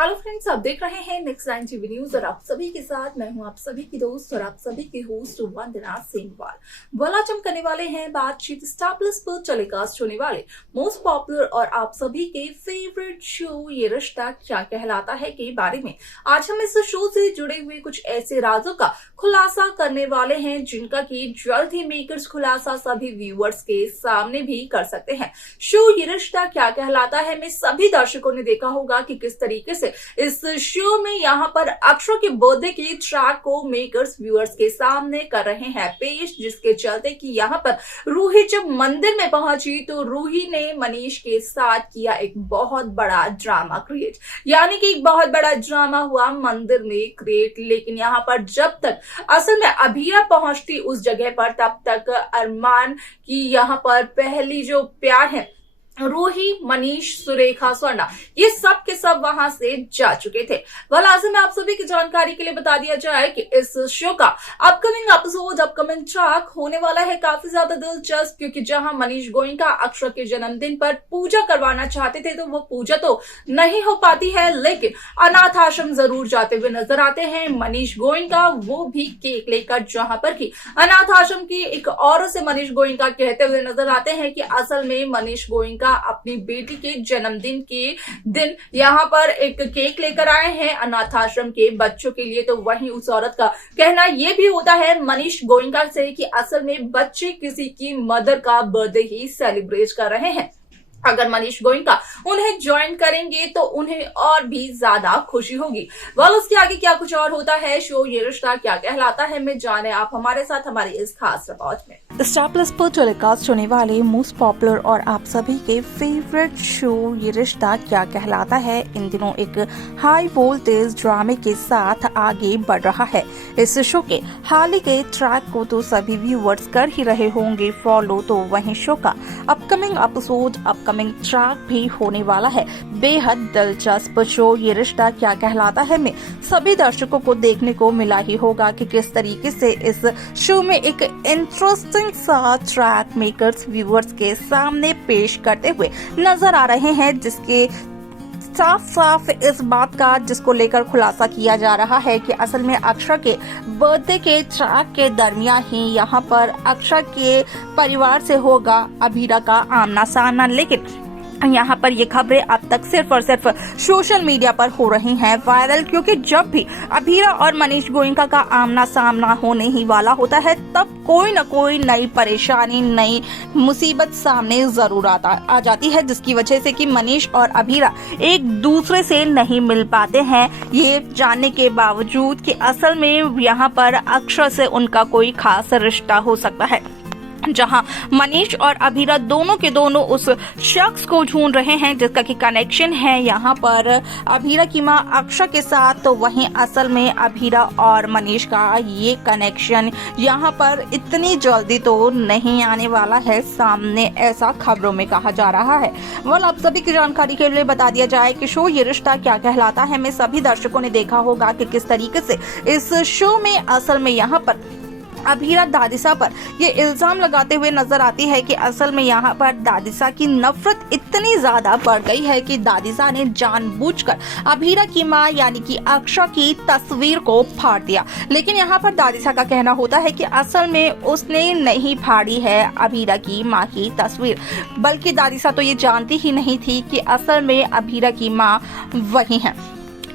Hello friends, आप देख रहे हैं नेक्स्ट 9 टीवी न्यूज और आप सभी के साथ मैं हूं आप सभी की दोस्त और आप सभी के होस्ट वंदना सेमवाल। आज हम करने वाले हैं बातचीत स्टार प्लस पर टेलीकास्ट होने वाले मोस्ट पॉपुलर और आप सभी के फेवरेट शो ये रिश्ता क्या कहलाता है के बारे में। आज हम इस शो से जुड़े हुए कुछ ऐसे राजों का खुलासा करने वाले हैं जिनका की जल्द ही मेकर्स खुलासा सभी व्यूअर्स के सामने भी कर सकते हैं। शो ये रिश्ता क्या कहलाता है में सभी दर्शकों ने देखा होगा कि किस तरीके से इस शो में यहाँ पर अक्षरा के बर्थडे की ट्रैक को मेकर्स व्यूअर्स के सामने कर रहे हैं पेश, जिसके चलते कि यहाँ पर रूही जब मंदिर में पहुंची तो रूही ने मनीष के साथ किया एक बहुत बड़ा ड्रामा क्रिएट, यानी कि एक बहुत बड़ा ड्रामा हुआ मंदिर में क्रिएट। लेकिन यहाँ पर जब तक असल में अभीरा पहुंचती उस जगह पर तब तक अरमान की यहाँ पर पहली जो प्यार है रूही, मनीष, सुरेखा, स्वर्णा ये सब के सब वहां से जा चुके थे। आज में आप सभी की जानकारी के लिए बता दिया जाए कि इस शो का अपकमिंग एपिसोड अपकमिंग ट्रैक होने वाला है काफी ज्यादा दिलचस्प, क्योंकि जहां मनीष गोयनका अक्षरा के जन्मदिन पर पूजा करवाना चाहते थे तो वो पूजा तो नहीं हो पाती है, लेकिन अनाथ आश्रम जरूर जाते हुए नजर आते हैं मनीष गोयनका, वो भी केक लेकर, जहां पर की अनाथ आश्रम की एक औरत से मनीष गोयनका कहते हुए नजर आते हैं कि असल में मनीष गोयनका अपनी बेटी के जन्मदिन के दिन यहाँ पर एक केक लेकर आए हैं अनाथ आश्रम के बच्चों के लिए। तो वहीं उस औरत का कहना यह भी होता है मनीष गोयनका से कि असल में बच्चे किसी की मदर का बर्थडे ही सेलिब्रेट कर रहे हैं। अगर मनीष गोयनका उन्हें ज्वाइन करेंगे तो उन्हें और भी ज्यादा खुशी होगी। उसके आगे क्या कुछ और होता है, शो ये रिश्ता क्या कहलाता है में जाने आप हमारे साथ हमारी इस खास रिपोर्ट में। स्टार प्लस पर टेलीकास्ट होने वाले मोस्ट पॉपुलर और आप सभी के फेवरेट शो ये रिश्ता क्या कहलाता है इन दिनों एक हाई वोल्टेज ड्रामे के साथ आगे बढ़ रहा है। इस शो के हाल ही के ट्रैक को तो सभी व्यूअर्स कर ही रहे होंगे फॉलो, तो वहीं शो का अपकमिंग एपिसोड अपकमिंग ट्रैक भी होने वाला है। बेहद दिलचस्प शो ये रिश्ता क्या कहलाता है में सभी दर्शकों को देखने को मिला ही होगा कि किस तरीके से इस शो में एक इंटरेस्टिंग सा ट्रैक मेकर्स व्यूअर्स के सामने पेश करते हुए नजर आ रहे हैं, जिसके साफ साफ इस बात का जिसको लेकर खुलासा किया जा रहा है कि असल में अक्षरा के बर्थडे के ट्रैक के दरमियान ही यहाँ पर अक्षरा के परिवार से होगा अभीरा का आमना सामना। लेकिन यहाँ पर ये खबरें अब तक सिर्फ और सिर्फ सोशल मीडिया पर हो रही हैं वायरल, क्योंकि जब भी अभीरा और मनीष गोयनका का आमना सामना होने ही वाला होता है तब कोई न कोई नई परेशानी नई मुसीबत सामने जरूर आ जाती है, जिसकी वजह से कि मनीष और अभीरा एक दूसरे से नहीं मिल पाते हैं, ये जानने के बावजूद कि असल में यहाँ पर अक्षरा से उनका कोई खास रिश्ता हो सकता है। जहां मनीष और अभीरा दोनों के दोनों उस शख्स को ढूंढ रहे हैं जिसका की कनेक्शन है यहाँ पर अभीरा की मां अक्षरा के साथ, तो वहीं असल में अभीरा और मनीष का ये कनेक्शन यहाँ पर इतनी जल्दी तो नहीं आने वाला है सामने, ऐसा खबरों में कहा जा रहा है। आप सभी की जानकारी के लिए बता दिया जाए कि शो ये रिश्ता क्या कहलाता है में सभी दर्शकों ने देखा होगा कि किस तरीके से इस शो में असल में यहाँ पर अभीरा दादिसा पर ये इल्जाम लगाते हुए नजर आती है कि असल में यहाँ पर दादिसा की नफरत इतनी ज्यादा बढ़ गई है कि दादिसा ने जानबूझकर अभीरा की मां यानी कि अक्षरा की तस्वीर को फाड़ दिया। लेकिन यहाँ पर दादिसा का कहना होता है कि असल में उसने नहीं फाड़ी है अभीरा की मां की तस्वीर, बल्कि दादिसा तो ये जानती ही नहीं थी कि असल में अभीरा की मां वही है।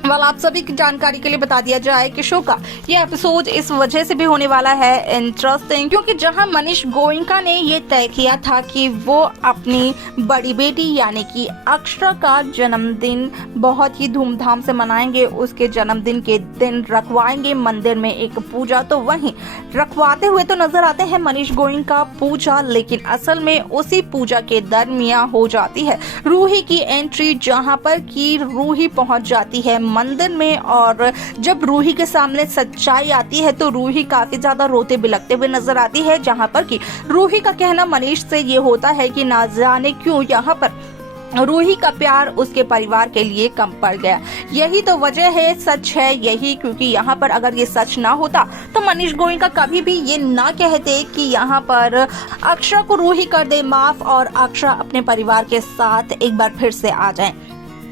आप सभी की जानकारी के लिए बता दिया जाए कि शो का ये एपिसोड इस वजह से भी होने वाला है इंटरेस्टिंग, क्योंकि जहां मनीष गोयनका ने ये तय किया था कि वो अपनी बड़ी बेटी यानी कि अक्षरा का जन्मदिन बहुत ही धूमधाम से मनाएंगे, उसके जन्मदिन के दिन रखवाएंगे मंदिर में एक पूजा, तो वहीं रखवाते हुए तो नजर आते हैं मनीष गोयनका पूजा, लेकिन असल में उसी पूजा के दरमियान हो जाती है रूही की एंट्री, जहां पर की रूही पहुंच जाती है मंदिर में, और जब रूही के सामने सच्चाई आती है तो रूही काफी ज्यादा रोते बिलखते हुए नजर आती है, जहां पर कि रूही का कहना मनीष से ये होता है कि ना जाने क्यों यहाँ पर रूही का प्यार उसके परिवार के लिए कम पड़ गया। यही तो वजह है, सच है यही, क्योंकि यहाँ पर अगर ये सच ना होता तो मनीष गोयनका कभी भी ये ना कहते कि यहाँ पर अक्षरा को रूही कर दे माफ और अक्षरा अपने परिवार के साथ एक बार फिर से आ जाए।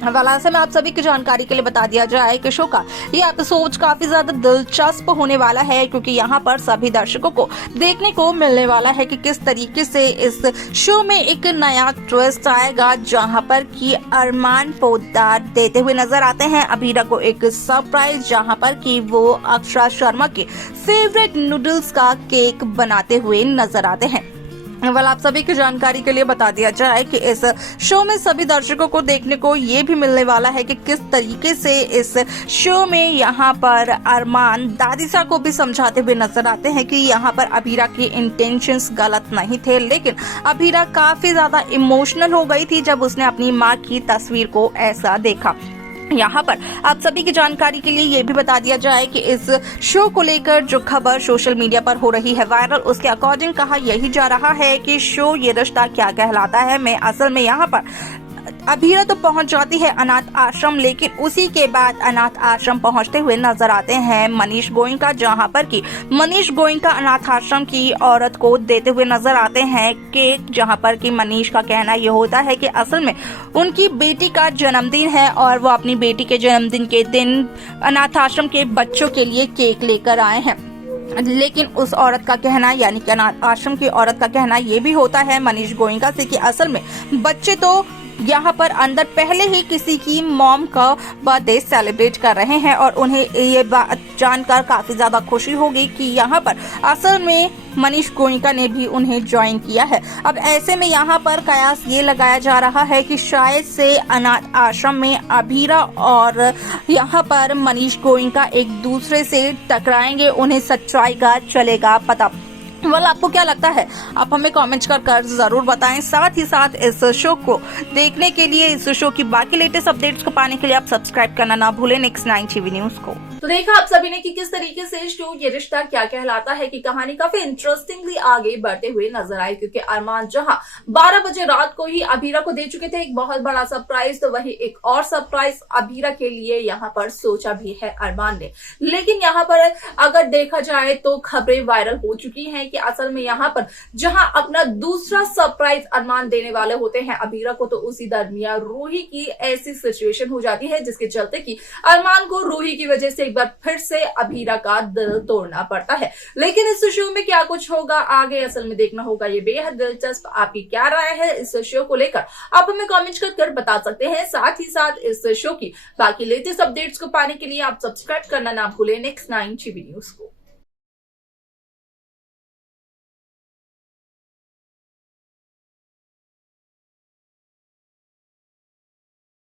हवाला से मैं आप सभी की जानकारी के लिए बता दिया जाए कि शो का ये एपिसोड काफी ज्यादा दिलचस्प होने वाला है, क्योंकि यहाँ पर सभी दर्शकों को देखने को मिलने वाला है कि किस तरीके से इस शो में एक नया ट्विस्ट आएगा, जहाँ पर कि अरमान पोद्दार देते हुए नजर आते हैं अबीरा को एक सरप्राइज, जहाँ पर कि वो अक्षरा शर्मा के फेवरेट नूडल्स का केक बनाते हुए नजर आते हैं। वाल आप सभी की जानकारी के लिए बता दिया जाए कि इस शो में सभी दर्शकों को देखने को ये भी मिलने वाला है कि किस तरीके से इस शो में यहाँ पर अरमान दादिसा को भी समझाते हुए नजर आते हैं कि यहाँ पर अबीरा के इंटेंशंस गलत नहीं थे, लेकिन अबीरा काफी ज्यादा इमोशनल हो गई थी जब उसने अपनी माँ की तस्वीर को ऐसा देखा। यहाँ पर आप सभी की जानकारी के लिए ये भी बता दिया जाए कि इस शो को लेकर जो खबर सोशल मीडिया पर हो रही है वायरल, उसके अकॉर्डिंग कहा यही जा रहा है कि शो ये रिश्ता क्या कहलाता है में असल में यहाँ पर अबीरा तो पहुंच जाती है अनाथ आश्रम, लेकिन उसी के बाद अनाथ आश्रम पहुंचते हुए नजर आते हैं मनीष गोयनका, जहां पर कि मनीष गोयनका अनाथ आश्रम की औरत को देते हुए नजर आते हैं केक, जहां पर कि मनीष का कहना यह होता है कि असल में उनकी बेटी का जन्मदिन है और वो अपनी बेटी के जन्मदिन के दिन अनाथ आश्रम के बच्चों के लिए केक लेकर आए हैं। लेकिन उस औरत का कहना, यानी कि अनाथ आश्रम की औरत का कहना ये भी होता है मनीष गोयनका से कि असल में बच्चे तो यहाँ पर अंदर पहले ही किसी की मॉम का बर्थडे सेलिब्रेट कर रहे हैं और उन्हें ये बात जानकर काफी ज्यादा खुशी होगी कि यहाँ पर असल में मनीष गोयनका ने भी उन्हें ज्वाइन किया है। अब ऐसे में यहाँ पर कयास ये लगाया जा रहा है कि शायद से अनाथ आश्रम में अबीरा और यहाँ पर मनीष गोयनका एक दूसरे से टकराएंगे, उन्हें सच्चाई का चलेगा पता। वाल आपको क्या लगता है, आप हमें कमेंट कर जरूर बताएं। साथ ही साथ इस शो को देखने के लिए, इस शो की बाकी लेटेस्ट अपडेट्स को पाने के लिए आप सब्सक्राइब करना ना भूलें नेक्स्ट 9 टीवी न्यूज को। तो देखा आप सभी ने कि किस तरीके से शो ये रिश्ता क्या कहलाता है की कहानी काफी इंटरेस्टिंगली आगे बढ़ते हुए नजर आई, क्योंकि अरमान जहां 12 बजे रात को ही अबीरा को दे चुके थे एक बहुत बड़ा सरप्राइज, तो वही एक और सरप्राइज अबीरा के लिए यहाँ पर सोचा भी है अरमान ने। लेकिन यहाँ पर अगर देखा जाए तो खबरें वायरल हो चुकी हैं कि असल में यहाँ पर जहां अपना दूसरा सरप्राइज अरमान देने वाले होते हैं अबीरा को, तो उसी दरमियान रूही की ऐसी सिचुएशन हो जाती है जिसके चलते कि अरमान को रूही की वजह से एक बार फिर से अबीरा का दिल तोड़ना पड़ता है। लेकिन इस शो में क्या कुछ होगा आगे असल में देखना होगा, ये बेहद दिलचस्प। आपकी क्या राय है इस शो को लेकर, आप हमें कमेंट कर बता सकते हैं। साथ ही साथ इस शो की बाकी लेटेस्ट अपडेट्स को पाने के लिए आप सब्सक्राइब करना ना भूलें नेक्स्ट 9 टीवी न्यूज को।